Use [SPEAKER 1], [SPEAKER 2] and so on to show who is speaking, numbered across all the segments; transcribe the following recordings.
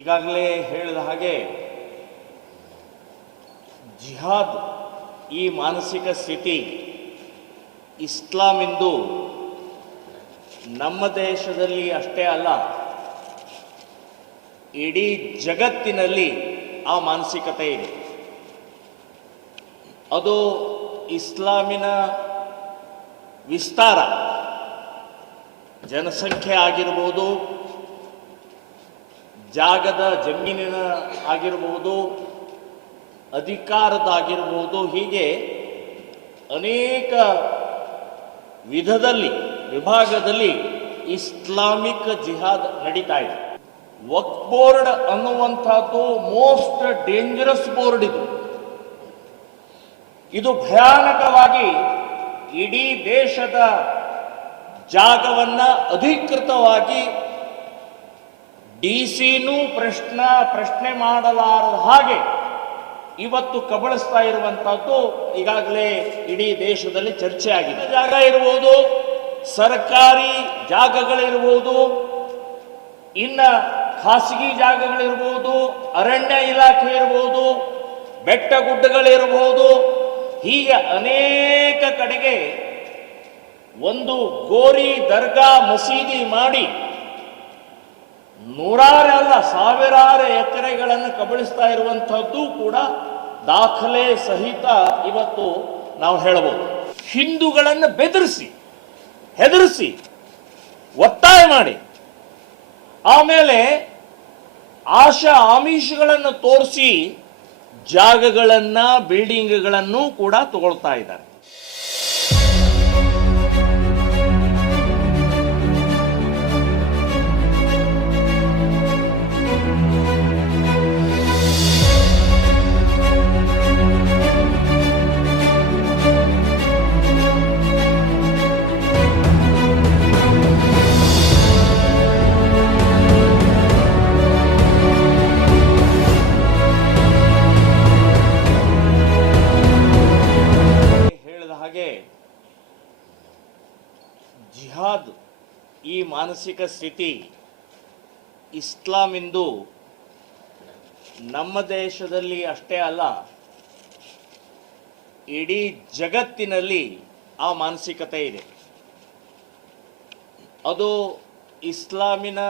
[SPEAKER 1] ಈಗಾಗಲೇ ಹೇಳಿದ ಹಾಗೆ ಜಿಹಾದ್ ಈ ಮಾನಸಿಕ ಸ್ಥಿತಿ ಇಸ್ಲಾಮಿಂದು ನಮ್ಮ ದೇಶದಲ್ಲಿ ಅಷ್ಟೇ ಅಲ್ಲ, ಇಡೀ ಜಗತ್ತಿನಲ್ಲಿ ಆ ಮಾನಸಿಕತೆ ಇದೆ. ಅದು ಇಸ್ಲಾಮಿನ ವಿಸ್ತಾರ, ಜನಸಂಖ್ಯೆ ಆಗಿರ್ಬೋದು ಜಾಗದ ಜಮೀನಿನ ಆಗಿರ್ಬೋದು ಅಧಿಕಾರದಾಗಿರ್ಬೋದು ಹೀಗೆ ಅನೇಕ ವಿಧದಲ್ಲಿ, ವಿಭಾಗದಲ್ಲಿ ಇಸ್ಲಾಮಿಕ್ ಜಿಹಾದ್ ನಡೀತಾ ಇದೆ. ವಕ್ ಬೋರ್ಡ್ ಅನ್ನುವಂಥದ್ದು ಮೋಸ್ಟ್ ಡೇಂಜರಸ್ ಬೋರ್ಡ್ ಇದು. ಇದು ಭಯಾನಕವಾಗಿ ಇಡೀ ದೇಶದ ಜಾಗವನ್ನ ಅಧಿಕೃತವಾಗಿ ಡಿ ಸಿನೂ ಪ್ರಶ್ನ, ಪ್ರಶ್ನೆ ಮಾಡಲಾರದ ಹಾಗೆ ಇವತ್ತು ಕಬಳಿಸ್ತಾ ಇರುವಂತಹದ್ದು ಈಗಾಗಲೇ ಇಡೀ ದೇಶದಲ್ಲಿ ಚರ್ಚೆ ಆಗಿದೆ ಜಾಗ ಇರ್ಬೋದು, ಸರ್ಕಾರಿ ಜಾಗಗಳಿರ್ಬೋದು, ಇನ್ನ ಖಾಸಗಿ ಜಾಗಗಳಿರ್ಬೋದು, ಅರಣ್ಯ ಇಲಾಖೆ ಇರ್ಬೋದು ಬೆಟ್ಟ ಗುಡ್ಡಗಳಿರ್ಬೋದು ಹೀಗೆ ಅನೇಕ ಕಡೆಗೆ ಒಂದು ಗೋರಿ ದರ್ಗಾ ಮಸೀದಿ ಮಾಡಿ ನೂರಾರು ಅಲ್ಲ, ಸಾವಿರಾರು ಎಕರೆಗಳನ್ನು ಕಬಳಿಸ್ತಾ ಇರುವಂಥದ್ದು ಕೂಡ ದಾಖಲೆ ಸಹಿತ ಇವತ್ತು ನಾವು ಹೇಳಬಹುದು ಹಿಂದೂಗಳನ್ನು ಬೆದರಿಸಿ, ಹೆದರಿಸಿ, ಒತ್ತಾಯ ಮಾಡಿ. ಆಮೇಲೆ ಆಶಾ ಆಮಿಷಗಳನ್ನು ತೋರಿಸಿ ಜಾಗಗಳನ್ನು, ಬಿಲ್ಡಿಂಗ್ಗಳನ್ನು ಕೂಡ ತಗೊಳ್ತಾ ಇದ್ದಾರೆ. ಮಾನಸಿಕ ಸ್ಥಿತಿ ಇಸ್ಲಾಂ ಇಂದು ನಮ್ಮ ದೇಶದಲ್ಲಿ ಅಷ್ಟೇ ಅಲ್ಲ, ಇಡೀ ಜಗತ್ತಿನಲ್ಲಿ ಆ ಮಾನಸಿಕತೆ ಇದೆ. ಅದು ಇಸ್ಲಾಮಿನ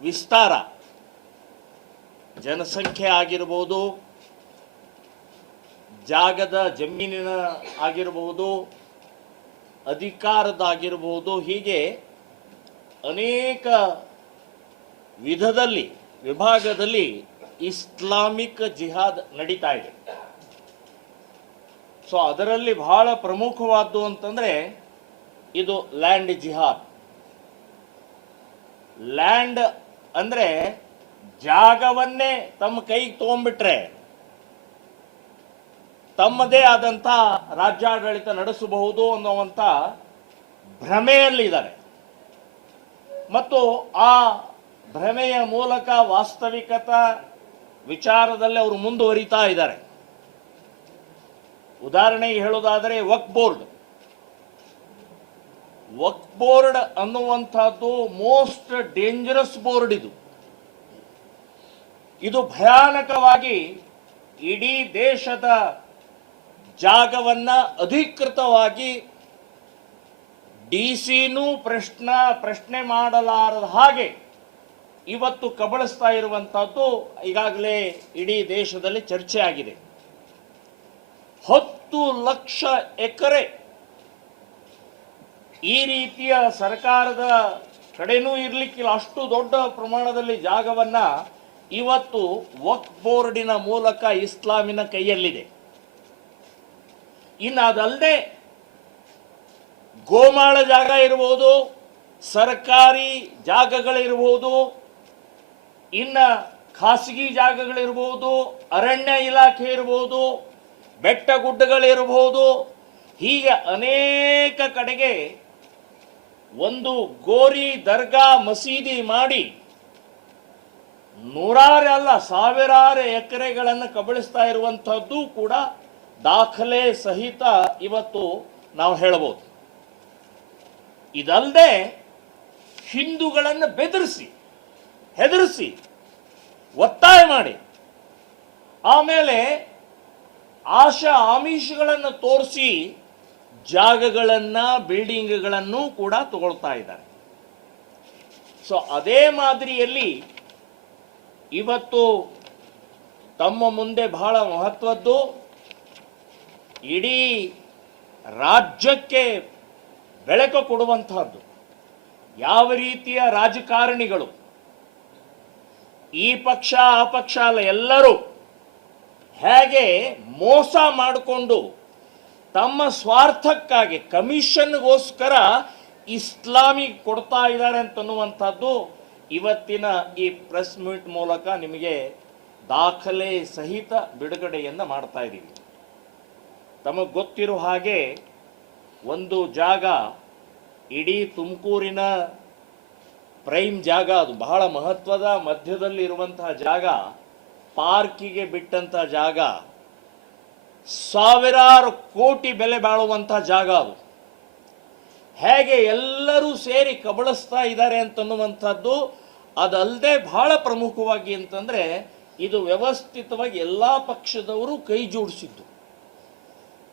[SPEAKER 1] ವಿಸ್ತಾರ, ಜನಸಂಖ್ಯೆ ಆಗಿರ್ಬೋದು, ಜಾಗದ ಜಮೀನಿನ ಆಗಿರಬಹುದು ಅಧಿಕಾರದಾಗಿರ್ಬೋದು ಹೀಗೆ ಅನೇಕ ವಿಧದಲ್ಲಿ, ವಿಭಾಗದಲ್ಲಿ ಇಸ್ಲಾಮಿಕ್ ಜಿಹಾದ್ ನಡೀತಾ ಇದೆ. ಸೊ ಅದರಲ್ಲಿ ಬಹಳ ಪ್ರಮುಖವಾದ್ದು ಅಂತಂದ್ರೆ ಇದು ಲ್ಯಾಂಡ್ ಜಿಹಾದ್. ಲ್ಯಾಂಡ್ ಅಂದ್ರೆ ಜಾಗವನ್ನೇ ತಮ್ಮ ಕೈಗೆ ತಗೊಂಡ್ಬಿಟ್ರೆ ತಮ್ಮದೇ ಆದಂಥ ರಾಜ್ಯಾಡಳಿತ ನಡೆಸಬಹುದು ಅನ್ನುವಂಥ ಭ್ರಮೆಯಲ್ಲಿದ್ದಾರೆ. ಮತ್ತು ಆ ಭ್ರಮೆಯ ಮೂಲಕ ವಾಸ್ತವಿಕತ ವಿಚಾರದಲ್ಲಿ ಅವರು ಮುಂದುವರಿತಾ ಇದ್ದಾರೆ. ಉದಾಹರಣೆಗೆ ಹೇಳೋದಾದರೆ ವಕ್ ಬೋರ್ಡ್. ವಕ್ ಬೋರ್ಡ್ ಅನ್ನುವಂಥದ್ದು ಮೋಸ್ಟ್ ಡೇಂಜರಸ್ ಬೋರ್ಡ್ ಇದು. ಇದು ಭಯಾನಕವಾಗಿ ಇಡೀ ದೇಶದ ಜಾಗವನ್ನ ಅಧಿಕೃತವಾಗಿ ಡಿ ಸಿನೂ ಪ್ರಶ್ನ, ಪ್ರಶ್ನೆ ಮಾಡಲಾರದ ಹಾಗೆ ಇವತ್ತು ಕಬಳಿಸ್ತಾ ಇರುವಂಥದ್ದು ಈಗಾಗಲೇ ಇಡೀ ದೇಶದಲ್ಲಿ ಚರ್ಚೆ ಆಗಿದೆ ಹತ್ತು ಲಕ್ಷ ಎಕರೆ ಈ ರೀತಿಯ ಸರ್ಕಾರದ ಕಡೆನೂ ಇರಲಿಕ್ಕಿಲ್ಲ. ಅಷ್ಟು ದೊಡ್ಡ ಪ್ರಮಾಣದಲ್ಲಿ ಜಾಗವನ್ನ ಇವತ್ತು ವಕ್ ಬೋರ್ಡಿನ ಮೂಲಕ ಇಸ್ಲಾಮಿನ ಕೈಯಲ್ಲಿದೆ. ಇನ್ನು ಅದಲ್ಲದೆ ಗೋಮಾಳ ಜಾಗ ಇರ್ಬೋದು, ಸರ್ಕಾರಿ ಜಾಗಗಳಿರ್ಬೋದು, ಇನ್ನ ಖಾಸಗಿ ಜಾಗಗಳಿರ್ಬೋದು, ಅರಣ್ಯ ಇಲಾಖೆ ಇರ್ಬೋದು, ಬೆಟ್ಟ ಗುಡ್ಡಗಳಿರ್ಬೋದು, ಹೀಗೆ ಅನೇಕ ಕಡೆಗೆ ಒಂದು ಗೋರಿ ದರ್ಗಾ ಮಸೀದಿ ಮಾಡಿ ನೂರಾರು ಅಲ್ಲ, ಸಾವಿರಾರು ಎಕರೆಗಳನ್ನು ಕಬಳಿಸ್ತಾ ಇರುವಂಥದ್ದು ಕೂಡ ದಾಖಲೆ ಸಹಿತ ಇವತ್ತು ನಾವು ಹೇಳಬಹುದು ಇದಲ್ಲದೆ ಹಿಂದೂಗಳನ್ನು ಬೆದರಿಸಿ, ಹೆದರಿಸಿ, ಒತ್ತಾಯ ಮಾಡಿ. ಆಮೇಲೆ ಆಶಾ ಆಮಿಷಗಳನ್ನು ತೋರಿಸಿ ಜಾಗಗಳನ್ನ, ಬಿಲ್ಡಿಂಗ್ಗಳನ್ನು ಕೂಡ ತಗೊಳ್ತಾ ಇದ್ದಾರೆ. ಸೊ, ಅದೇ ಮಾದರಿಯಲ್ಲಿ ಇವತ್ತು ತಮ್ಮ ಮುಂದೆ ಬಹಳ ಮಹತ್ವದ್ದು, ಇಡೀ ರಾಜ್ಯಕ್ಕೆ ಬೆಳಕು ಕೊಡುವಂತಹದ್ದು. ಯಾವ ರೀತಿಯ ರಾಜಕಾರಣಿಗಳು ಈ ಪಕ್ಷ, ಆ ಪಕ್ಷ ಅಲ್ಲ, ಎಲ್ಲರೂ ಹೇಗೆ ಮೋಸ ಮಾಡಿಕೊಂಡು ತಮ್ಮ ಸ್ವಾರ್ಥಕ್ಕಾಗಿ, ಕಮಿಷನ್ಗೋಸ್ಕರ ಇಸ್ಲಾಮಿಗೆ ಕೊಡ್ತಾ ಇದ್ದಾರೆ ಅಂತನ್ನುವಂಥದ್ದು ಇವತ್ತಿನ ಈ ಪ್ರೆಸ್ ಮೀಟ್ ಮೂಲಕ ನಿಮಗೆ ದಾಖಲೆ ಸಹಿತ ಬಿಡುಗಡೆಯನ್ನು ಮಾಡ್ತಾ ಇದ್ದೀವಿ. ತಮಗೆ ಗೊತ್ತಿರೋ ಹಾಗೆ ಒಂದು ಜಾಗ ಇಡೀ ತುಮಕೂರಿನ ಪ್ರೈಮ್ ಜಾಗ ಅದು ಬಹಳ ಮಹತ್ವದ ಮಧ್ಯದಲ್ಲಿ ಇರುವಂತಹ ಜಾಗ, ಪಾರ್ಕಿಗೆ ಬಿಟ್ಟಂತಹ ಜಾಗ, ಸಾವಿರಾರು ಕೋಟಿ ಬೆಲೆ ಬಾಳುವಂತಹ ಜಾಗ ಅದು. ಹೇಗೆ ಎಲ್ಲರೂ ಸೇರಿ ಕಬಳಿಸ್ತಾ ಇದ್ದಾರೆ ಅಂತನ್ನುವಂಥದ್ದು ಅದಲ್ಲದೆ ಬಹಳ ಪ್ರಮುಖವಾಗಿ ಅಂತಂದ್ರೆ ಇದು ವ್ಯವಸ್ಥಿತವಾಗಿ ಎಲ್ಲ ಪಕ್ಷದವರು ಕೈ ಜೋಡಿಸಿದ್ದು.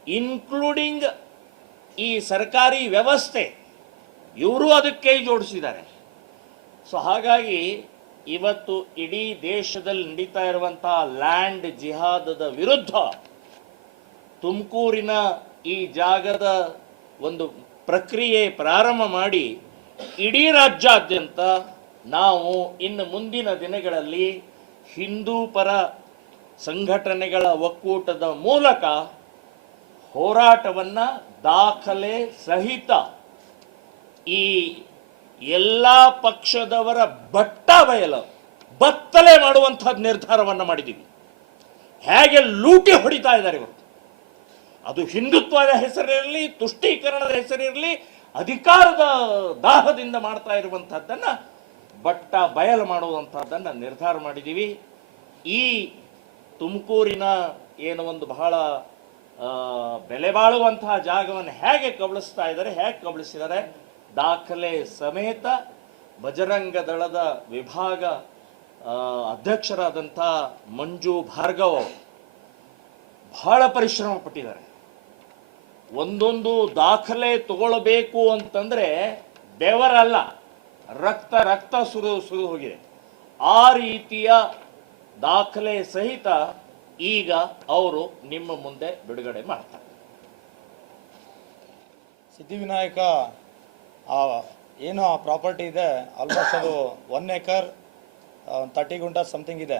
[SPEAKER 1] ಇನ್ಕ್ಲೂಡಿಂಗ್ ಈ ಸರ್ಕಾರಿ ವ್ಯವಸ್ಥೆ. ಇವರು ಅದಕ್ಕೆ ಜೋಡಿಸಿದ್ದಾರೆ. ಸೊ ಹಾಗಾಗಿ ಇವತ್ತು ಇಡೀ ದೇಶದಲ್ಲಿ ನಡೀತಾ ಇರುವಂತಹ ಲ್ಯಾಂಡ್ ಜಿಹಾದದ ವಿರುದ್ಧ ತುಮಕೂರಿನ ಈ ಜಾಗದ ಒಂದು ಪ್ರಕ್ರಿಯೆ ಪ್ರಾರಂಭ ಮಾಡಿ ಇಡೀ ರಾಜ್ಯಾದ್ಯಂತ ನಾವು ಇನ್ನು ಮುಂದಿನ ದಿನಗಳಲ್ಲಿ ಹಿಂದೂ ಪರ ಸಂಘಟನೆಗಳ ಒಕ್ಕೂಟದ ಮೂಲಕ ಹೋರಾಟವನ್ನು ದಾಖಲೆ ಸಹಿತ ಈ ಎಲ್ಲ ಪಕ್ಷದವರ ಬಟ್ಟ ಬಯಲು, ಬತ್ತಲೆ ಮಾಡುವಂತಹ ನಿರ್ಧಾರವನ್ನು ಮಾಡಿದ್ದೀವಿ ಹೇಗೆ ಲೂಟಿ ಹೊಡಿತಾ ಇದ್ದಾರೆ ಇವರು. ಅದು ಹಿಂದುತ್ವದ ಹೆಸರಿರಲಿ, ತುಷ್ಟೀಕರಣದ ಹೆಸರಿರಲಿ, ಅಧಿಕಾರದ ದಾಹದಿಂದ ಮಾಡ್ತಾ ಇರುವಂಥದ್ದನ್ನು ಬಟ್ಟ ಬಯಲು ಮಾಡುವಂಥದ್ದನ್ನು ನಿರ್ಧಾರ ಮಾಡಿದ್ದೀವಿ ಈ ತುಮಕೂರಿನ ಏನು ಒಂದು ಬಹಳ ಬೆಲೆ ಬಾಳುವಂತಹ ಜಾಗವನ್ನು ಹೇಗೆ ಕಬಳಿಸ್ತಾ ಇದ್ದಾರೆ, ಹೇಗೆ ಕಬಳಿಸಿದ್ದಾರೆ ದಾಖಲೆ ಸಮೇತ ಬಜರಂಗ ದಳದ ವಿಭಾಗ ಅಧ್ಯಕ್ಷರಾದಂಥ ಮಂಜು ಭಾರ್ಗವ್ ಬಹಳ ಪರಿಶ್ರಮ ಪಟ್ಟಿದ್ದಾರೆ. ಒಂದೊಂದು ದಾಖಲೆ ತಗೊಳ್ಬೇಕು ಅಂತಂದ್ರೆ ಬೆವರಲ್ಲ ರಕ್ತ ರಕ್ತ ಸುರು ಸುರು ಹೋಗಿದೆ. ಆ ರೀತಿಯ ದಾಖಲೆ ಸಹಿತ ಈಗ ಅವರು ನಿಮ್ಮ ಮುಂದೆ ಬಿಡುಗಡೆ ಮಾಡ್ತಾರೆ.
[SPEAKER 2] ಸಿದ್ಧಿವಿನಾಯಕ ಆ, ಏನು ಆ ಪ್ರಾಪರ್ಟಿ ಇದೆ ಆಲ್ಮೋಸ್ಟ್ ಅದು one acre thirty gunta something ಇದೆ.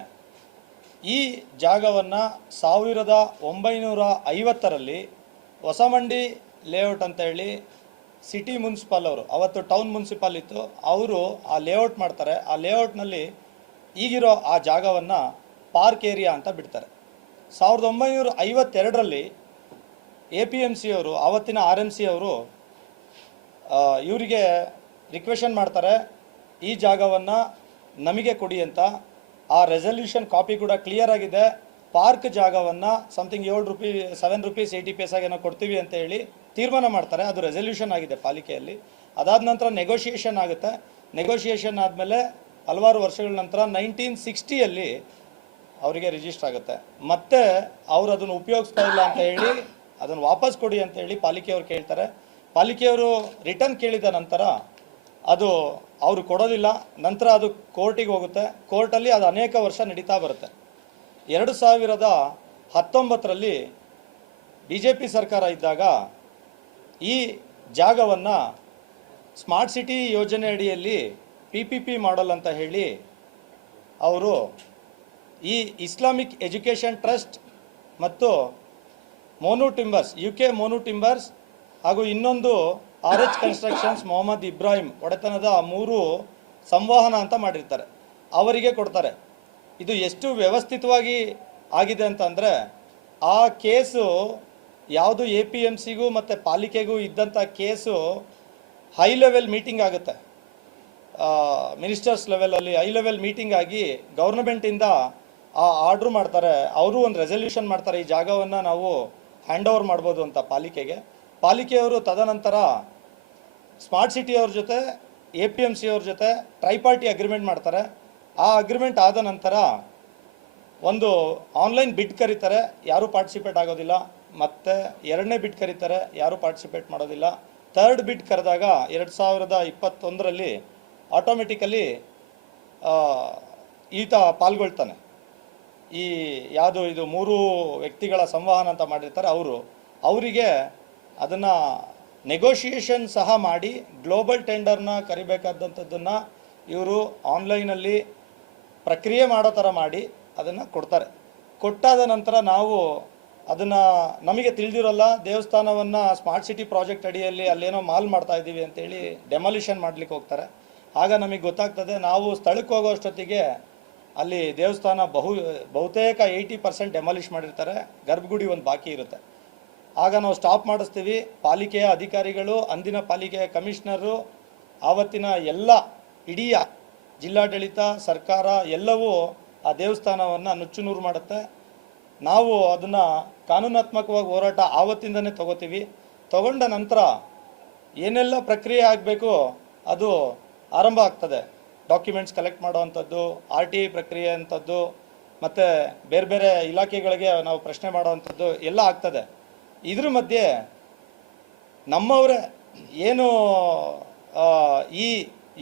[SPEAKER 2] ಈ ಜಾಗವನ್ನು ಸಾವಿರದ ಒಂಬೈನೂರ ಐವತ್ತರಲ್ಲಿ ಹೊಸಮಂಡಿ ಲೇಔಟ್ ಅಂತ ಹೇಳಿ ಸಿಟಿ ಮುನ್ಸಿಪಾಲ್ ಅವರು, ಅವತ್ತು ಟೌನ್ ಮುನ್ಸಿಪಾಲ್ ಇತ್ತು, ಅವರು ಆ ಲೇಔಟ್ ಮಾಡ್ತಾರೆ. ಆ ಲೇಔಟ್ನಲ್ಲಿ ಈಗಿರೋ ಆ ಜಾಗವನ್ನು ಪಾರ್ಕ್ ಏರಿಯಾ ಅಂತ ಬಿಡ್ತಾರೆ. ಸಾವಿರದ ಒಂಬೈನೂರ ಐವತ್ತೆರಡರಲ್ಲಿ ಎ ಪಿ ಎಂ ಸಿ ಅವರು ಆವತ್ತಿನ ಆರ್ ಎಂ ಸಿ ಅವರು ಇವರಿಗೆ ರಿಕ್ವೆಷನ್ ಮಾಡ್ತಾರೆ, ಈ ಜಾಗವನ್ನು ನಮಗೆ ಕೊಡಿ ಅಂತ. ಆ ರೆಸಲ್ಯೂಷನ್ ಕಾಪಿ ಕೂಡ ಕ್ಲಿಯರ್ ಆಗಿದೆ. ಪಾರ್ಕ್ ಜಾಗವನ್ನು ಸಮಥಿಂಗ್ ಏಳು rupee seven rupees eighty paise ಕೊಡ್ತೀವಿ ಅಂತ ಹೇಳಿ ತೀರ್ಮಾನ ಮಾಡ್ತಾರೆ. ಅದು ರೆಸಲ್ಯೂಷನ್ ಆಗಿದೆ ಪಾಲಿಕೆಯಲ್ಲಿ. ಅದಾದ ನಂತರ ನೆಗೋಷಿಯೇಷನ್ ಆಗುತ್ತೆ. ನೆಗೋಷಿಯೇಷನ್ ಆದಮೇಲೆ ಹಲವಾರು ವರ್ಷಗಳ ನಂತರ ನೈನ್ಟೀನ್ ಸಿಕ್ಸ್ಟಿಯಲ್ಲಿ ಅವರಿಗೆ ರಿಜಿಸ್ಟರ್ ಆಗುತ್ತೆ. ಮತ್ತೆ ಅವ್ರು ಅದನ್ನು ಉಪಯೋಗಿಸ್ತಾ ಇಲ್ಲ ಅಂತ ಹೇಳಿ ಅದನ್ನು ವಾಪಸ್ ಕೊಡಿ ಅಂತ ಹೇಳಿ ಪಾಲಿಕೆಯವರು ಕೇಳ್ತಾರೆ. ಪಾಲಿಕೆಯವರು ರಿಟರ್ನ್ ಕೇಳಿದ ನಂತರ ಅದು ಅವರು ಕೊಡೋದಿಲ್ಲ, ನಂತರ ಅದು ಕೋರ್ಟಿಗೆ ಹೋಗುತ್ತೆ. ಕೋರ್ಟಲ್ಲಿ ಅದು ಅನೇಕ ವರ್ಷ ನಡೀತಾ ಬರುತ್ತೆ. ಎರಡು ಸಾವಿರದ ಹತ್ತೊಂಬತ್ತರಲ್ಲಿ ಬಿ ಜೆ ಪಿ ಸರ್ಕಾರ ಇದ್ದಾಗ ಈ ಜಾಗವನ್ನು ಸ್ಮಾರ್ಟ್ ಸಿಟಿ ಯೋಜನೆ ಅಡಿಯಲ್ಲಿ ಪಿ ಪಿ ಪಿ ಮಾಡಲ್ ಅಂತ ಹೇಳಿ ಅವರು ಈ ಇಸ್ಲಾಮಿಕ್ ಎಜುಕೇಷನ್ ಟ್ರಸ್ಟ್ ಮತ್ತು Monu Timbers U K Monu Timbers ಹಾಗೂ ಇನ್ನೊಂದು R H Constructions Mohammed Ibrahim ಒಡೆತನದ ಮೂರು ಸಂವಹನ ಅಂತ ಮಾಡಿರ್ತಾರೆ. ಅವರಿಗೆ ಕೊಡ್ತಾರೆ. ಇದು ಎಷ್ಟು ವ್ಯವಸ್ಥಿತವಾಗಿ ಆಗಿದೆ ಅಂತಂದರೆ, ಆ ಕೇಸು ಯಾವುದು ಎ ಪಿ ಎಂ ಸಿಗೂ ಮತ್ತು ಪಾಲಿಕೆಗೂ ಇದ್ದಂಥ ಕೇಸು ಹೈ ಲೆವೆಲ್ ಮೀಟಿಂಗ್ ಆಗುತ್ತೆ. ಮಿನಿಸ್ಟರ್ಸ್ ಲೆವೆಲಲ್ಲಿ ಹೈ ಲೆವೆಲ್ ಮೀಟಿಂಗ್ ಆಗಿ ಗೌರ್ಮೆಂಟಿಂದ ಆ ಆರ್ಡ್ರ್ ಮಾಡ್ತಾರೆ. ಅವರು ಒಂದು ರೆಸಲ್ಯೂಷನ್ ಮಾಡ್ತಾರೆ. ಈ ಜಾಗವನ್ನು ನಾವು ಹ್ಯಾಂಡ್ ಓವರ್ ಮಾಡ್ಬೋದು ಅಂತ ಪಾಲಿಕೆಗೆ. ಪಾಲಿಕೆಯವರು ತದನಂತರ ಸ್ಮಾರ್ಟ್ ಸಿಟಿಯವ್ರ ಜೊತೆ, ಎ ಪಿ ಎಂ ಸಿಯವ್ರ ಜೊತೆ ಟ್ರೈಪಾರ್ಟಿ ಅಗ್ರಿಮೆಂಟ್ ಮಾಡ್ತಾರೆ. ಆ ಅಗ್ರಿಮೆಂಟ್ ಆದ ನಂತರ ಒಂದು ಆನ್ಲೈನ್ ಬಿಡ್ ಕರೀತಾರೆ, ಯಾರೂ ಪಾರ್ಟಿಸಿಪೇಟ್ ಆಗೋದಿಲ್ಲ. ಮತ್ತು ಎರಡನೇ ಬಿಡ್ ಕರೀತಾರೆ, ಯಾರೂ ಪಾರ್ಟಿಸಿಪೇಟ್ ಮಾಡೋದಿಲ್ಲ. ಥರ್ಡ್ ಬಿಡ್ ಕರೆದಾಗ ಎರಡು ಸಾವಿರದ ಇಪ್ಪತ್ತೊಂದರಲ್ಲಿ ಆಟೋಮೆಟಿಕಲಿ ಈತ ಪಾಲ್ಗೊಳ್ತಾನೆ. ಈ ಯಾವುದು ಇದು ಮೂರು ವ್ಯಕ್ತಿಗಳ ಸಂವಹನ ಅಂತ ಮಾಡಿರ್ತಾರೆ ಅವರು. ಅವರಿಗೆ ಅದನ್ನು ನೆಗೋಷಿಯೇಷನ್ ಸಹ ಮಾಡಿ ಗ್ಲೋಬಲ್ ಟೆಂಡರ್ನ ಕರಿಬೇಕಾದಂಥದ್ದನ್ನು ಇವರು ಆನ್ಲೈನಲ್ಲಿ ಪ್ರಕ್ರಿಯೆ ಮಾಡೋ ಥರ ಮಾಡಿ ಅದನ್ನು ಕೊಡ್ತಾರೆ. ಕೊಟ್ಟಾದ ನಂತರ ನಾವು ಅದನ್ನು ನಮಗೆ ತಿಳಿದಿರೋಲ್ಲ, ದೇವಸ್ಥಾನವನ್ನು ಸ್ಮಾರ್ಟ್ ಸಿಟಿ ಪ್ರಾಜೆಕ್ಟ್ ಅಡಿಯಲ್ಲಿ ಅಲ್ಲೇನೋ ಮಾಲ್ ಮಾಡ್ತಾ ಇದ್ದೀವಿ ಅಂತೇಳಿ ಡೆಮಾಲಿಷನ್ ಮಾಡ್ಲಿಕ್ಕೆ ಹೋಗ್ತಾರೆ. ಆಗ ನಮಗೆ ಗೊತ್ತಾಗ್ತದೆ, ನಾವು ಸ್ಥಳಕ್ಕೆ ಹೋಗೋ ಅಷ್ಟೊತ್ತಿಗೆ ಅಲ್ಲಿ ದೇವಸ್ಥಾನ ಬಹು, ಬಹುತೇಕ ಏಯ್ಟಿ ಪರ್ಸೆಂಟ್ ಡೆಮಾಲಿಷ್ ಮಾಡಿರ್ತಾರೆ, ಗರ್ಭಗುಡಿ ಒಂದು ಬಾಕಿ ಇರುತ್ತೆ. ಆಗ ನಾವು ಸ್ಟಾಪ್ ಮಾಡಿಸ್ತೀವಿ. ಪಾಲಿಕೆಯ ಅಧಿಕಾರಿಗಳು, ಅಂದಿನ ಪಾಲಿಕೆಯ ಕಮಿಷನರು, ಆವತ್ತಿನ ಎಲ್ಲ ಇಡೀ ಜಿಲ್ಲಾಡಳಿತ, ಸರ್ಕಾರ ಎಲ್ಲವೂ ಆ ದೇವಸ್ಥಾನವನ್ನು ನುಚ್ಚುನೂರು ಮಾಡುತ್ತೆ. ನಾವು ಅದನ್ನು ಕಾನೂನಾತ್ಮಕವಾಗಿ ಹೋರಾಟ ಆವತ್ತಿಂದನೇ ತಗೋತೀವಿ. ತಗೊಂಡ ನಂತರ ಏನೆಲ್ಲ ಪ್ರಕ್ರಿಯೆ ಆಗಬೇಕು ಅದು ಆರಂಭ ಆಗ್ತದೆ. ಡಾಕ್ಯುಮೆಂಟ್ಸ್ ಕಲೆಕ್ಟ್ ಮಾಡುವಂಥದ್ದು ಆರ್ ಟಿ ಐ ಪ್ರಕ್ರಿಯೆ ಅಂಥದ್ದು, ಮತ್ತು ಬೇರೆ ಬೇರೆ ಇಲಾಖೆಗಳಿಗೆ ನಾವು ಪ್ರಶ್ನೆ ಮಾಡುವಂಥದ್ದು ಎಲ್ಲ ಆಗ್ತದೆ. ಇದ್ರ ಮಧ್ಯೆ ನಮ್ಮವರ ಏನು ಈ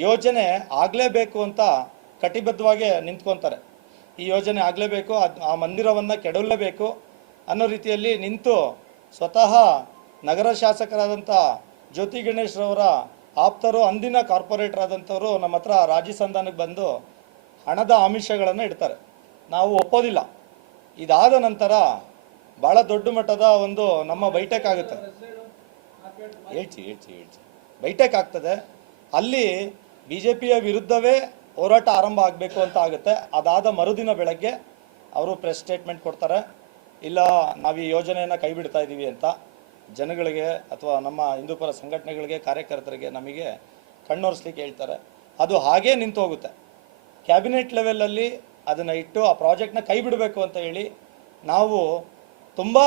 [SPEAKER 2] ಯೋಜನೆ ಆಗಲೇಬೇಕು ಅಂತ ಕಟಿಬದ್ಧವಾಗಿ ನಿಂತ್ಕೊತಾರೆ. ಈ ಯೋಜನೆ ಆಗಲೇಬೇಕು, ಅದು ಆ ಮಂದಿರವನ್ನು ಕೆಡಲೇಬೇಕು ಅನ್ನೋ ರೀತಿಯಲ್ಲಿ ನಿಂತು ಸ್ವತಃ ನಗರ ಶಾಸಕರಾದಂಥ ಜ್ಯೋತಿ ಗಣೇಶ್ರವರ ಆಪ್ತರು, ಅಂದಿನ ಕಾರ್ಪೊರೇಟರ್ ಆದಂಥವರು ನಮ್ಮ ಹತ್ರ ರಾಜಿ ಸಂಧಾನಕ್ಕೆ ಬಂದು ಹಣದ ಆಮಿಷಗಳನ್ನು ಇಡ್ತಾರೆ. ನಾವು ಒಪ್ಪೋದಿಲ್ಲ. ಇದಾದ ನಂತರ ಭಾಳ ದೊಡ್ಡ ಮಟ್ಟದ ಒಂದು ನಮ್ಮ ಬೈಟೆಕ್ ಆಗುತ್ತೆ. ಹೇಳ್ತಿ ಹೇಳ್ತಿ ಹೇಳ್ತಿ ಬೈಟೆಕ್ ಆಗ್ತದೆ. ಅಲ್ಲಿ ಬಿ ಜೆ ಪಿಯ ವಿರುದ್ಧವೇ ಹೋರಾಟ ಆರಂಭ ಆಗಬೇಕು ಅಂತ ಆಗುತ್ತೆ. ಅದಾದ ಮರುದಿನ ಬೆಳಗ್ಗೆ ಅವರು ಪ್ರೆಸ್ ಸ್ಟೇಟ್ಮೆಂಟ್ ಕೊಡ್ತಾರೆ. ಇಲ್ಲ, ನಾವು ಈ ಯೋಜನೆಯನ್ನು ಕೈ ಬಿಡ್ತಾ ಇದ್ದೀವಿ ಅಂತ ಜನಗಳಿಗೆ ಅಥವಾ ನಮ್ಮ ಹಿಂದೂಪರ ಸಂಘಟನೆಗಳಿಗೆ, ಕಾರ್ಯಕರ್ತರಿಗೆ ನಮಗೆ ಕಣ್ಣೊರೆಸ್ಲಿಕ್ಕೆ ಹೇಳ್ತಾರೆ. ಅದು ಹಾಗೇ ನಿಂತು ಹೋಗುತ್ತೆ. ಕ್ಯಾಬಿನೆಟ್ ಲೆವೆಲಲ್ಲಿ ಅದನ್ನು ಇಟ್ಟು ಆ ಪ್ರಾಜೆಕ್ಟ್ನ ಕೈ ಬಿಡಬೇಕು ಅಂತ ಹೇಳಿ ನಾವು ತುಂಬ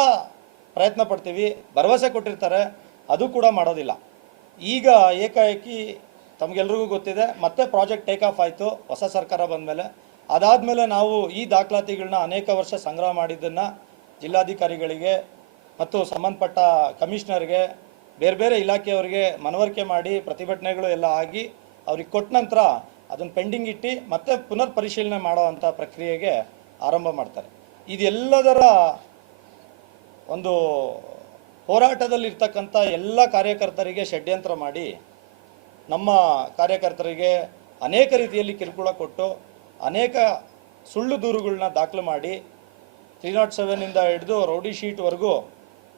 [SPEAKER 2] ಪ್ರಯತ್ನ ಪಡ್ತೀವಿ, ಭರವಸೆ ಕೊಟ್ಟಿರ್ತಾರೆ, ಅದು ಕೂಡ ಮಾಡೋದಿಲ್ಲ. ಈಗ ಏಕಾಏಕಿ ತಮಗೆಲ್ರಿಗೂ ಗೊತ್ತಿದೆ, ಮತ್ತೆ ಪ್ರಾಜೆಕ್ಟ್ ಟೇಕ್ ಆಫ್ ಆಯಿತು, ಹೊಸ ಸರ್ಕಾರ ಬಂದಮೇಲೆ. ಅದಾದಮೇಲೆ ನಾವು ಈ ದಾಖಲಾತಿಗಳನ್ನ ಅನೇಕ ವರ್ಷ ಸಂಗ್ರಹ ಮಾಡಿದ್ದನ್ನು ಜಿಲ್ಲಾಧಿಕಾರಿಗಳಿಗೆ ಮತ್ತು ಸಂಬಂಧಪಟ್ಟ ಕಮಿಷನರ್ಗೆ, ಬೇರೆ ಬೇರೆ ಇಲಾಖೆಯವರಿಗೆ ಮನವರಿಕೆ ಮಾಡಿ ಪ್ರತಿಭಟನೆಗಳು ಎಲ್ಲ ಆಗಿ ಅವ್ರಿಗೆ ಕೊಟ್ಟ ನಂತರ ಅದನ್ನು ಪೆಂಡಿಂಗ್ ಇಟ್ಟು ಮತ್ತೆ ಪುನರ್ ಪರಿಶೀಲನೆ ಮಾಡೋವಂಥ ಪ್ರಕ್ರಿಯೆಗೆ ಆರಂಭ ಮಾಡ್ತಾರೆ. ಇದೆಲ್ಲದರ ಒಂದು ಹೋರಾಟದಲ್ಲಿರ್ತಕ್ಕಂಥ ಎಲ್ಲ ಕಾರ್ಯಕರ್ತರಿಗೆ ಷಡ್ಯಂತ್ರ ಮಾಡಿ ನಮ್ಮ ಕಾರ್ಯಕರ್ತರಿಗೆ ಅನೇಕ ರೀತಿಯಲ್ಲಿ ಕಿರುಕುಳ ಕೊಟ್ಟು ಅನೇಕ ಸುಳ್ಳು ದೂರುಗಳನ್ನ ದಾಖಲು ಮಾಡಿ ತ್ರೀ ನಾಟ್ ಸೆವೆನಿಂದ ಹಿಡಿದು ರೌಡಿ ಶೀಟ್ವರೆಗೂ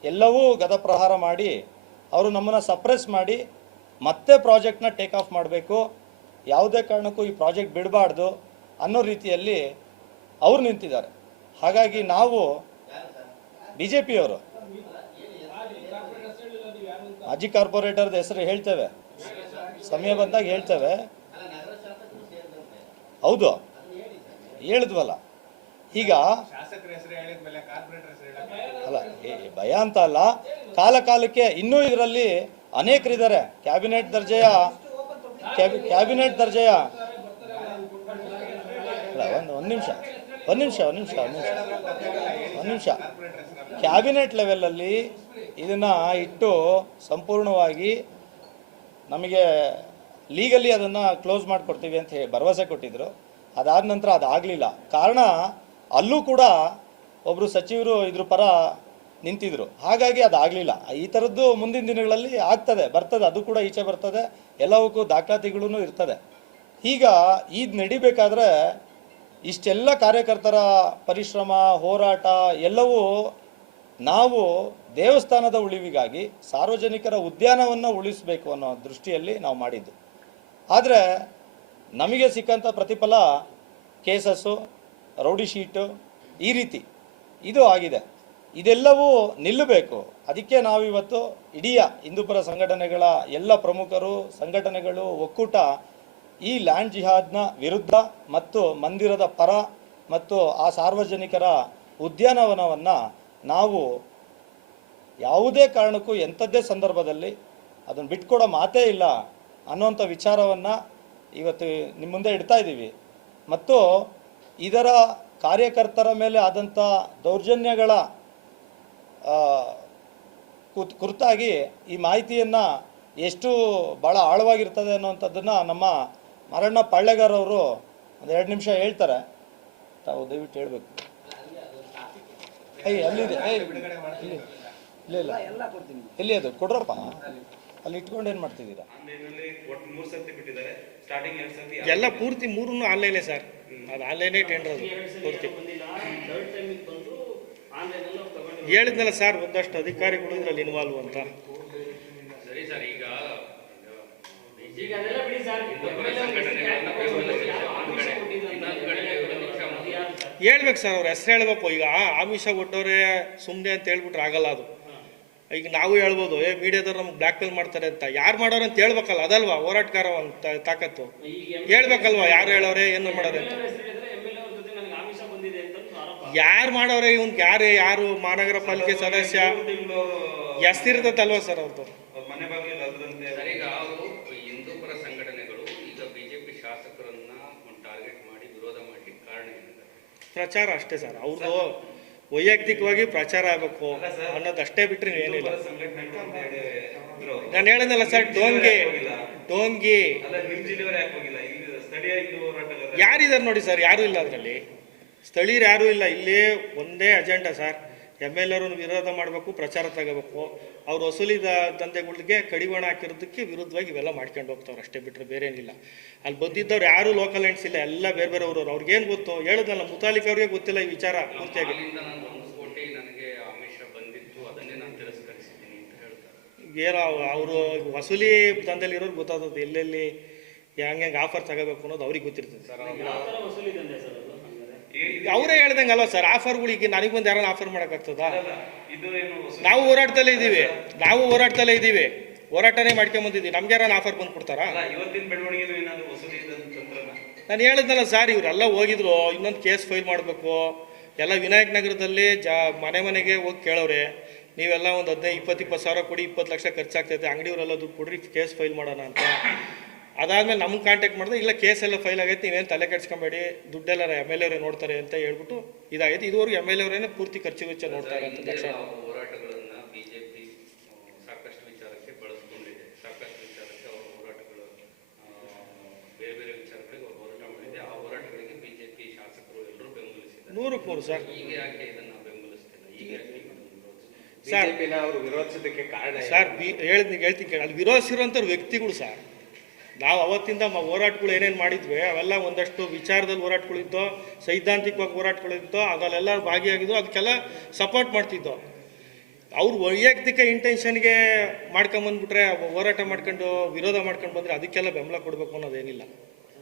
[SPEAKER 2] ಎಲ್ಲವೂ ಗದಪ್ರಹಾರ ಮಾಡಿ ಅವರು ನಮ್ಮನ್ನು ಸಪ್ರೆಸ್ ಮಾಡಿ ಮತ್ತೆ ಪ್ರಾಜೆಕ್ಟ್ನ ಟೇಕ್ ಆಫ್ ಮಾಡಬೇಕು. ಯಾವುದೇ ಕಾರಣಕ್ಕೂ ಈ ಪ್ರಾಜೆಕ್ಟ್ ಬಿಡಬಾರ್ದು ಅನ್ನೋ ರೀತಿಯಲ್ಲಿ ಅವ್ರು ನಿಂತಿದ್ದಾರೆ. ಹಾಗಾಗಿ ನಾವು ಬಿ ಜೆ ಪಿಯವರು ಮಾಜಿ ಕಾರ್ಪೊರೇಟರ್ದ ಹೆಸರು ಹೇಳ್ತೇವೆ. ಸಮಯ ಬಂದಾಗ ಹೇಳ್ತೇವೆ. ಹೌದು. ಹೇಳಿದ್ವಲ್ಲ. ಈಗ ಅಲ್ಲ ಭಯ ಅಂತ ಅಲ್ಲ. ಕಾಲ ಕಾಲಕ್ಕೆ ಇನ್ನೂ ಇದರಲ್ಲಿ ಅನೇಕರಿದ್ದಾರೆ. ಕ್ಯಾಬಿನೆಟ್ ದರ್ಜೆಯ, ಕ್ಯಾಬಿ- ಕ್ಯಾಬಿನೆಟ್ ದರ್ಜೆಯ. ಒಂದು ಒಂದು ನಿಮಿಷ. ಒಂದು ನಿಮಿಷ ಒಂದು ನಿಮಿಷ ಒಂದು ನಿಮಿಷ. ಒಂದು ನಿಮಿಷ. ಕ್ಯಾಬಿನೆಟ್ ಲೆವೆಲಲ್ಲಿ ಇದನ್ನು ಇಟ್ಟು ಸಂಪೂರ್ಣವಾಗಿ ನಮಗೆ ಲೀಗಲಿ ಅದನ್ನು ಕ್ಲೋಸ್ ಮಾಡಿಕೊಡ್ತೀವಿ ಅಂತ ಹೇಳಿ ಭರವಸೆ ಕೊಟ್ಟಿದ್ದರು ಅದಾದ ನಂತರ ಅದಾಗಲಿಲ್ಲ ಕಾರಣ ಅಲ್ಲೂ ಕೂಡ ಒಬ್ಬರು ಸಚಿವರು ಇದ್ರ ಪರ ನಿಂತಿದ್ರು. ಹಾಗಾಗಿ ಅದಾಗಲಿಲ್ಲ ಈ ಥರದ್ದು ಮುಂದಿನ ದಿನಗಳಲ್ಲಿ ಆಗ್ತದೆ, ಬರ್ತದೆ, ಅದು ಕೂಡ ಈಚೆ ಬರ್ತದೆ. ಎಲ್ಲವಕ್ಕೂ ದಾಖಲಾತಿಗಳೂ ಇರ್ತದೆ. ಈಗ ಇದು ನಡಿಬೇಕಾದ್ರೆ ಇಷ್ಟೆಲ್ಲ ಕಾರ್ಯಕರ್ತರ ಪರಿಶ್ರಮ, ಹೋರಾಟ, ಎಲ್ಲವೂ ನಾವು ದೇವಸ್ಥಾನದ ಉಳಿವಿಗಾಗಿ, ಸಾರ್ವಜನಿಕರ ಉದ್ಯಾನವನ್ನು ಉಳಿಸಬೇಕು ಅನ್ನೋ ದೃಷ್ಟಿಯಲ್ಲಿ ನಾವು ಮಾಡಿದ್ದು. ಆದರೆ ನಮಗೆ ಸಿಕ್ಕಂಥ ಪ್ರತಿಫಲ ಕೇಸಸ್ಸು, ರೌಡಿ ಶೀಟು, ಈ ರೀತಿ ಇದು ಆಗಿದೆ. ಇದೆಲ್ಲವೂ ನಿಲ್ಲಬೇಕು. ಅದಕ್ಕೆ ನಾವಿವತ್ತು ಇಡೀ ಹಿಂದೂಪರ ಸಂಘಟನೆಗಳ ಎಲ್ಲ ಪ್ರಮುಖರು, ಸಂಘಟನೆಗಳು, ಒಕ್ಕೂಟ ಈ ಲ್ಯಾಂಡ್ ಜಿಹಾದ್ನ ವಿರುದ್ಧ ಮತ್ತು ಮಂದಿರದ ಪರ ಮತ್ತು ಆ ಸಾರ್ವಜನಿಕರ ಉದ್ಯಾನವನವನ್ನು ನಾವು ಯಾವುದೇ ಕಾರಣಕ್ಕೂ ಎಂಥದ್ದೇ ಸಂದರ್ಭದಲ್ಲಿ ಅದನ್ನು ಬಿಟ್ಕೊಡೋ ಮಾತೇ ಇಲ್ಲ ಅನ್ನೋಂಥ ವಿಚಾರವನ್ನು ಇವತ್ತು ನಿಮ್ಮ ಮುಂದೆ ಇಡ್ತಾ ಇದ್ದೀವಿ. ಮತ್ತು ಇದರ ಕಾರ್ಯಕರ್ತರ ಮೇಲೆ ಆದಂಥ ದೌರ್ಜನ್ಯಗಳ ಕುರಿತಾಗಿ ಈ ಮಾಹಿತಿಯನ್ನು ಎಷ್ಟು ಭಾಳ ಆಳವಾಗಿರ್ತದೆ ಅನ್ನುವಂಥದ್ದನ್ನು ನಮ್ಮ ಮರಣ್ಣ ಪಾಳ್ಯಗಾರ್ ಅವರು ಒಂದು ಎರಡು ನಿಮಿಷ ಹೇಳ್ತಾರೆ. ತಾವು ದಯವಿಟ್ಟು ಹೇಳಬೇಕು. ಏಯ್ ಅಲ್ಲಿದೆ. ಇಲ್ಲಿ ಇಲ್ಲ ಇಲ್ಲ. ಎಲ್ಲಿ ಅದು? ಕೊಡ್ರಪ್ಪ? ಅಲ್ಲಿ ಇಟ್ಕೊಂಡು ಏನು ಮಾಡ್ತಿದ್ದೀರಾ?
[SPEAKER 3] ಎಲ್ಲ ಪೂರ್ತಿ ಮೂರನ್ನು ಆನ್ಲೈನೇ ಸರ್. ಅದು ಆನ್ಲೈನೇ ಟೆಂಡರ್ ಅದು ಪೂರ್ತಿ. ಹೇಳಿದ್ನಲ್ಲ ಸರ್ ಒಂದಷ್ಟು ಅಧಿಕಾರಿಗಳು ಇದ್ರಲ್ಲಿ ಇನ್ವಾಲ್ವ್ ಅಂತ.
[SPEAKER 4] ಸರಿ ಸರ್ ಈಗ
[SPEAKER 5] ಈಗ ಅದೆಲ್ಲ ಬಿಡಿ ಸರ್
[SPEAKER 4] ಸಂಘಟನೆಗಳನ್ನ ಬೆಂಬಲಿಸಿ ಒಂದು ಕಡೆ ಇನ್ನೊಂದು ಕಡೆ ವಿಪಕ್ಷ
[SPEAKER 3] ಹೇಳ್ಬೇಕು ಸರ್ ಅವ್ರ ಹೆಸರು ಹೇಳ್ಬೇಕು. ಈಗ ಆಮಿಷ ಕೊಟ್ಟವ್ರೆ ಸುಮ್ಮನೆ ಅಂತ ಹೇಳ್ಬಿಟ್ರೆ ಆಗಲ್ಲ ಅದು. ಈಗ ನಾವು ಹೇಳ್ಬೋದು ಏ ಮೀಡಿಯಾದವ್ರು ನಮ್ಗೆ ಬ್ಲ್ಯಾಕ್ ಮೇಲ್ ಮಾಡ್ತಾರೆ ಅಂತ. ಯಾರು ಮಾಡೋರು ಅಂತ ಹೇಳ್ಬೇಕಲ್ಲ ಅದಲ್ವಾ? ಹೋರಾಟಗಾರ ಅಂತ ತಾಕತ್ತು. ಹೇಳ್ಬೇಕಲ್ವಾ? ಯಾರು ಹೇಳೋರೆ ಏನು ಮಾಡೋರೆ? ಅಂತ
[SPEAKER 5] ಎಂ ಎಲ್ ನನಗೆ ಆಮಿಷ ಬಂದಿದೆ ಅಂತ ಆರೋಪ.
[SPEAKER 3] ಯಾರು ಮಾಡೋರೆ ಇವ್ನ್ ಯಾರು? ಯಾರು? ಮಹಾನಗರ ಪಾಲಿಕೆ ಸದಸ್ಯ? ಎಷ್ಟಿರ್ತೈತಲ್ವಾ ಸರ್ ಅವ್ರದ್ದು ಪ್ರಚಾರ ಅಷ್ಟೇ ಸರ್. ಅವ್ರದ್ದು ವೈಯಕ್ತಿಕವಾಗಿ ಪ್ರಚಾರ ಆಗಬೇಕು ಅನ್ನೋದಷ್ಟೇ ಬಿಟ್ಟರೆ ಏನಿಲ್ಲ. ನಾನು ಹೇಳಿದ್ನಲ್ಲ ಸರ್ ಡೋಂಗಿ ಡೋಂಗಿ. ಯಾರಿದ್ದಾರೆ ನೋಡಿ ಸರ್ ಯಾರೂ ಇಲ್ಲ ಅದರಲ್ಲಿ. ಸ್ಥಳೀಯರು ಯಾರೂ ಇಲ್ಲ ಇಲ್ಲಿ ಒಂದೇ ಅಜೆಂಡಾ ಸರ್. ಎಂ ಎಲ್ ಎರನ್ನು ವಿರೋಧ ಮಾಡಬೇಕು ಪ್ರಚಾರ ತಗೋಬೇಕು. ಅವ್ರು ವಸೂಲಿ ದ- ದಂಧೆಗಳಿಗೆ ಕಡಿವಾಣ ಹಾಕಿರೋದಕ್ಕೆ ವಿರುದ್ಧವಾಗಿ ಇವೆಲ್ಲ ಮಾಡ್ಕೊಂಡು ಹೋಗ್ತಾವ್ರು ಅಷ್ಟೇ ಬಿಟ್ಟರೆ ಬೇರೆ ಏನಿಲ್ಲ ಅಲ್ಲಿ ಬಂದಿದ್ದವ್ರು ಯಾರು ಲೋಕಲ್ ಎಂಟ್ಸ್ ಇಲ್ಲ ಎಲ್ಲ ಬೇರೆ ಬೇರೆ ಊರವ್ರು. ಅವ್ರಿಗೇನು ಗೊತ್ತು? ಹೇಳಿದ್ನಲ್ಲ ಮುತಾಲಿಕ್ ಅವ್ರಿಗೆ ಗೊತ್ತಿಲ್ಲ ಈ ವಿಚಾರ ಪೂರ್ತಿಯಾಗಿ. ಏನೋ ಅವರು ವಸೂಲಿ ದಂಧೆಲಿ ಇರೋರು ಗೊತ್ತಾಗ್ತದೆ ಎಲ್ಲೆಲ್ಲಿ ಹೆಂಗೆ ಹೆಂಗೆ ಆಫರ್ ತಗೋಬೇಕು ಅನ್ನೋದು ಅವ್ರಿಗೆ ಗೊತ್ತಿರ್ತದೆ. ಅವರೇ ಹೇಳ್ದಂಗೆ ಅಲ್ವಾ ಸರ್ ಆಫರ್ಗಳಿಗೆ ನನಗೆ ಬಂದು ಯಾರನ್ನ ಆಫರ್ ಮಾಡೋಕ್ಕಾಗ್ತದಾ? ನಾವು ಹೋರಾಟದಲ್ಲೇ ಇದ್ದೀವಿ. ನಾವು ಹೋರಾಟದಲ್ಲೇ ಇದ್ದೀವಿ. ಹೋರಾಟನೇ ಮಾಡ್ಕೊಂಡ್ ಬಂದಿದ್ದೀವಿ. ನಮ್ಗೆ ಯಾರನ್ನ ಆಫರ್ ಬಂದು ಕೊಡ್ತಾರಾ? ನಾನು ಹೇಳಿದ್ನಲ್ಲ ಸರ್ ಇವರೆಲ್ಲ ಹೋಗಿದ್ರು. ಇನ್ನೊಂದು ಕೇಸ್ ಫೈಲ್ ಮಾಡಬೇಕು. ಎಲ್ಲ ವಿನಾಯಕ್ ನಗರದಲ್ಲಿ ಜಾ ಮನೆ ಮನೆಗೆ ಹೋಗಿ ಕೇಳೋರೆ ನೀವೆಲ್ಲ ಒಂದು ಹದಿನೈದು ಇಪ್ಪತ್ತು ಇಪ್ಪತ್ತು ಸಾವಿರ ಕೊಡಿ ಇಪ್ಪತ್ತು ಲಕ್ಷ ಖರ್ಚಾಗ್ತೈತೆ. ಅಂಗಡಿಯವರೆಲ್ಲ ದುಡ್ಡು ಕೊಡ್ರಿ ಕೇಸ್ ಫೈಲ್ ಮಾಡೋಣ ಅಂತ. ಅದಾದ್ಮೇಲೆ ನಮ್ಗೆ ಕಾಂಟ್ಯಾಕ್ಟ್ ಮಾಡಿದ್ರೆ ಇಲ್ಲ ಕೇಸ್ ಎಲ್ಲ ಫೈಲ್ ಆಗೈತೆ ನೀವೇನು ತಲೆ ಕೆಡ್ಸ್ಕೊಂಬೇಡಿ ದುಡ್ಡೆಲ್ಲ ಎಂ ಎಲ್ ಎ ನೋಡ್ತಾರೆ ಅಂತ ಹೇಳ್ಬಿಟ್ಟು ಇದಾಗೈತೆ. ಇದುವರೆಗೂ ಎಂ ಎಲ್ ಎವರೇನೆ ಪೂರ್ತಿ ಖರ್ಚು ವೆಚ್ಚ ನೋಡ್ತಾರೆ ಅಂತ
[SPEAKER 6] ಹಿಂದೆ
[SPEAKER 3] ತಕ್ಷಣ.
[SPEAKER 6] ಅವರ ಬಿಜೆಪಿ ಸಾಕಷ್ಟು ವಿಚಾರಕ್ಕೆ ಬಳಸ್ಕೊಂಡಿದೆ. ಸಾಕಷ್ಟು ವಿಚಾರಕ್ಕೆ ಅವರ ಹೋರಾಟಗಳು ಬೇರೆ ಬೇರೆ ವಿಚಾರಗಳಿಗೆ ಅವರು ಹೋರಾಟ ಮಾಡಿದೆ. ಆ ಹೋರಾಟಗಳಿಗೆ ಬಿಜೆಪಿ ಶಾಸಕರು ಎಲ್ಲರೂ ಬೆಂಬಲಿಸಿದ್ದಾರೆ.
[SPEAKER 3] ನೂರಕ್ಕೆ ನೂರು ಸರ್.
[SPEAKER 6] ಈಗ ಯಾಕೆ ಇದನ್ನ ಬೆಂಬಲಿಸ್ತಿಲ್ಲ? ಈಗ ಯಾಕೆ
[SPEAKER 3] ಸರ್
[SPEAKER 7] ವಿರೋಧಿಸೋದಕ್ಕೆ ಕಾರಣ?
[SPEAKER 3] ಸರ್ ಬಿ ಹೇಳಿದ್ ಹೇಳ್ತೀನಿ ಕೇಳಿ. ಅಲ್ಲಿ ವಿರೋಧಿಸಿರುವಂಥ ವ್ಯಕ್ತಿಗಳು ಸರ್. ನಾವು ಅವತ್ತಿಂದ ಹೋರಾಟಗಳು ಏನೇನು ಮಾಡಿದ್ವಿ, ಅವೆಲ್ಲ ಒಂದಷ್ಟು ವಿಚಾರದಲ್ಲಿ ಹೋರಾಟಗಳಿದ್ದೋ ಸೈದ್ಧಾಂತಿಕವಾಗಿ ಹೋರಾಟಗಳಿದ್ದೋ ಅದಲ್ಲೆಲ್ಲ ಭಾಗಿಯಾಗಿದ್ದು, ಅದಕ್ಕೆಲ್ಲ ಸಪೋರ್ಟ್ ಮಾಡ್ತಿದ್ದೋ ಅವ್ರು ವೈಯಕ್ತಿಕ ಇಂಟೆನ್ಷನ್ಗೆ ಮಾಡ್ಕೊಂಬಂದ್ಬಿಟ್ರೆ, ಹೋರಾಟ ಮಾಡ್ಕೊಂಡು, ವಿರೋಧ ಮಾಡ್ಕೊಂಡು ಬಂದರೆ ಅದಕ್ಕೆಲ್ಲ ಬೆಂಬಲ ಕೊಡಬೇಕು ಅನ್ನೋದೇನಿಲ್ಲ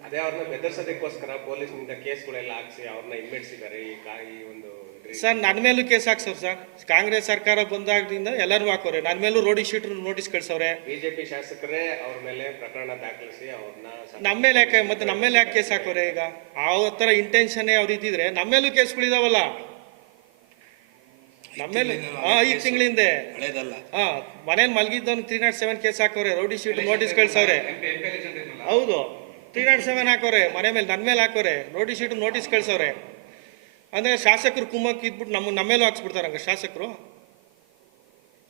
[SPEAKER 7] ಅದೇ ಅವ್ರನ್ನ ಬೆದರ್ಸೋದಕ್ಕೋಸ್ಕರ ಪೊಲೀಸ್ನಿಂದ ಕೇಸ್ಗಳೆಲ್ಲ ಹಾಕಿಸಿ ಅವ್ರನ್ನ ಹಿಮ್ಮೆಟ್ಸಿದ್ದಾರೆ ಈ ಕಾ ಈ ಒಂದು.
[SPEAKER 3] ಸರ್ ನನ್ನ ಮೇಲೂ ಕೇಸ್ ಹಾಕ್ಸವ್ರು ಸರ್. ಕಾಂಗ್ರೆಸ್ ಸರ್ಕಾರ ಬಂದಾಗದಿಂದ ಎಲ್ಲರೂ ಹಾಕೋರೆ. ನನ್ನ ಮೇಲೂ ರೋಡಿ ಶೀಟ್ ನೋಟಿಸ್ ಕಳ್ಸವ್ರೆ.
[SPEAKER 7] ಬಿಜೆಪಿ ಶಾಸಕರೇ ಅವ್ರ ಮೇಲೆ ಪ್ರಕರಣ ದಾಖಲಿಸಿ ಅವ್ರನ್ನ
[SPEAKER 3] ನಮ್ಮ ಮೇಲೆ ಯಾಕೆ ಮತ್ತೆ ನಮ್ಮ ಮೇಲೆ ಯಾಕೆ ಕೇಸ್ ಹಾಕೋರೆ ಈಗ? ಆ ಥರ ಇಂಟೆನ್ಷನ್ನೇ ಅವ್ರು ಇದ್ದಿದ್ರೆ ನಮ್ಮ ಮೇಲೂ ಕೇಸ್ಗಳಿದಾವಲ್ಲ. ನಮ್ಮ ಮೇಲೆ ಹಾ ಐದು ತಿಂಗಳಿಂದೆ. ಹಾ ಮನೇಲಿ ಮಲಗಿದ್ದವನು ತ್ರೀ ನಾಟ್ ಸೆವೆನ್ ಕೇಸ್ ಹಾಕೋರೆ. ರೌಡಿ ಶೀಟ್ ನೋಟಿಸ್ ಕಳ್ಸವ್ರೆ. ಹೌದು. ತ್ರೀ ನಾಟ್ ಸೆವೆನ್ ಹಾಕೋರೆ. ಮನೆ ಮೇಲೆ ನನ್ನ ಮೇಲೆ ಹಾಕೋರೆ. ನೋಟಿಸ್ ಶೀಟ್ ನೋಟಿಸ್ ಕಳ್ಸವ್ರೆ. ಅಂದ್ರೆ ಶಾಸಕರು ಕುಮ್ಮಕ್ಕೆ ಇದ್ಬಿಟ್ಟು ನಮ್ಮ ನಮ್ಮೇಲೂ ಹಾಕ್ಸ್ಬಿಡ್ತಾರೆ ಹಂಗೆ ಶಾಸಕರು.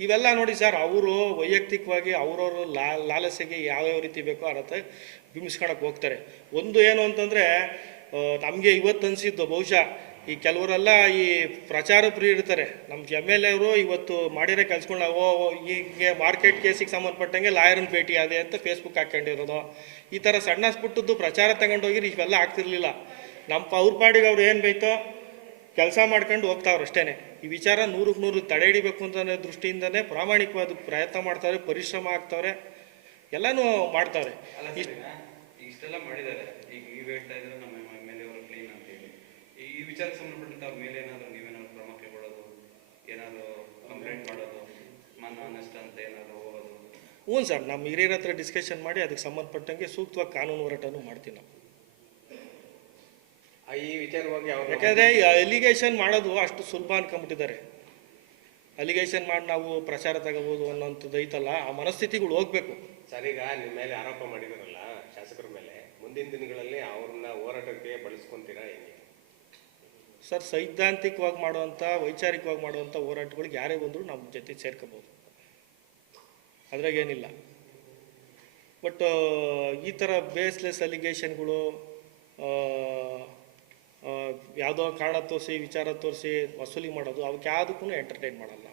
[SPEAKER 3] ಇವೆಲ್ಲ ನೋಡಿ ಸರ್, ಅವರು ವೈಯಕ್ತಿಕವಾಗಿ ಅವ್ರವ್ರ ಲಾ, ಲಾಲಸೆಗೆ ಯಾವ್ಯಾವ ರೀತಿ ಬೇಕೋ ಆ ಬಿಂಬಿಸ್ಕೊಳಕ್ಕೆ ಹೋಗ್ತಾರೆ. ಒಂದು ಏನು ಅಂತಂದರೆ ನಮಗೆ ಇವತ್ತು ಅನಿಸಿದ್ದು ಬಹುಶಃ ಈ ಕೆಲವರೆಲ್ಲ ಈ ಪ್ರಚಾರ ಪ್ರಿಯ ಇರ್ತಾರೆ. ನಮ್ಮ ಎಂ ಎಲ್ ಎವರು ಇವತ್ತು ಮಾಡಿರೋ ಕೆಲ್ಸಗಳನ್ನ ಓ ಹೀಗೆ ಮಾರ್ಕೆಟ್ ಕೇಸಿಗೆ ಸಂಬಂಧಪಟ್ಟಂಗೆ ಲಾಯರ್ನ ಭೇಟಿ ಆದೆ ಅಂತ ಫೇಸ್ಬುಕ್ ಹಾಕ್ಕೊಂಡಿರೋದು. ಈ ಥರ ಸಣ್ಣ ಪುಟ್ಟದ್ದು ಪ್ರಚಾರ ತಗೊಂಡೋಗಿರಿ, ಇವೆಲ್ಲ ಆಗ್ತಿರ್ಲಿಲ್ಲ. ನಮ್ಮ ಅವ್ರ ಪಾಡಿಗೆ ಅವ್ರು ಏನು ಬೇಕೋ ಕೆಲಸ ಮಾಡ್ಕೊಂಡು ಹೋಗ್ತಾವ್ರು ಅಷ್ಟೇನೆ. ಈ ವಿಚಾರ ನೂರಕ್ಕೆ ನೂರು ತಡೆ ಹಿಡಿಬೇಕು ಅಂತ ದೃಷ್ಟಿಯಿಂದನೇ ಪ್ರಾಮಾಣಿಕವಾದ ಪ್ರಯತ್ನ ಮಾಡ್ತಾರೆ ಪರಿಶ್ರಮ ಆಗ್ತಾವ್ರೆ ಎಲ್ಲನೂ ಮಾಡ್ತಾವ್ರೆ
[SPEAKER 4] ಇಷ್ಟೆಲ್ಲ ಮಾಡಿದ್ದಾರೆ. ಈಗ ನೀವು ಹೇಳ್ತಾ ಇದ್ರೆ ನಮ್ಮ ಎಂ ಎಲ್ ಅವರು ಕ್ಲೀನ್ ಅಂತ ಹೇಳಿ. ಈ ವಿಚಾರ ವಿಚಾರಕ್ಕೆ ಸಂಬಂಧಪಟ್ಟಂತೆ ಅವ್ರ ಮೇಲೆ ಏನಾದರೂ ನೀವೇನಾದ್ರು ಕ್ರಮ ಕೈಗೊಳ್ಳೋದು ಏನಾದರೂ ಕಂಪ್ಲೇಂಟ್ ಮಾಡೋದು ಮನ ನಷ್ಟ ಅಂತ ಏನಾದ್ರು ಹೋಗೋದು?
[SPEAKER 3] ಹ್ಞೂ ಸರ್ ನಮ್ಮ ಹಿರಿಯರ ಹತ್ರ ಡಿಸ್ಕಷನ್ ಮಾಡಿ ಅದಕ್ಕೆ ಸಂಬಂಧಪಟ್ಟಂಗೆ ಸೂಕ್ತವಾಗಿ ಕಾನೂನು ಹೋರಾಟನೂ ಮಾಡ್ತೀವಿ ನಾವು.
[SPEAKER 7] ಈ ವಿಚಾರವಾಗಿ ಅವರು
[SPEAKER 3] ಯಾಕಂದರೆ ಅಲಿಗೇಷನ್ ಮಾಡೋದು ಅಷ್ಟು ಸುಲಭ ಅನ್ಕೊಂಬಿಟ್ಟಿದ್ದಾರೆ ಅಲಿಗೇಷನ್ ಮಾಡಿ ನಾವು ಪ್ರಚಾರ ತಗೋಬೋದು ಅನ್ನೋಂಥದ್ದು ಐತಲ್ಲ ಆ ಮನಸ್ಥಿತಿಗಳು ಹೋಗ್ಬೇಕು.
[SPEAKER 7] ಸರ್ ಈಗ ನಿಮ್ಮ ಮೇಲೆ ಆರೋಪ ಮಾಡಿದಾರಲ್ಲ ಶಾಸಕರ ಮೇಲೆ ಮುಂದಿನ ದಿನಗಳಲ್ಲಿ ಅವ್ರನ್ನ ಹೋರಾಟಕ್ಕೆ ಬಳಸ್ಕೊಂತೀರಾ ಹೆಂಗೆ?
[SPEAKER 3] ಸರ್ ಸೈದ್ಧಾಂತಿಕವಾಗಿ ಮಾಡುವಂಥ ವೈಚಾರಿಕವಾಗಿ ಮಾಡುವಂಥ ಹೋರಾಟಗಳಿಗೆ ಯಾರೇ ಬಂದರೂ ನಮ್ಮ ಜೊತೆ ಸೇರ್ಕೋಬೋದು. ಅದ್ರಾಗೇನಿಲ್ಲ ಬಟ್ ಈ ಥರ ಬೇಸ್ಲೆಸ್ ಅಲಿಗೇಷನ್ಗಳು ಯಾವುದೋ ಕಾರಣ ತೋರಿಸಿ ವಿಚಾರ ತೋರಿಸಿ ವಸೂಲಿ ಮಾಡೋದು ಅವಕ್ಕೆ ಯಾವುದಕ್ಕೂ ಎಂಟರ್ಟೈನ್ ಮಾಡಲ್ಲ.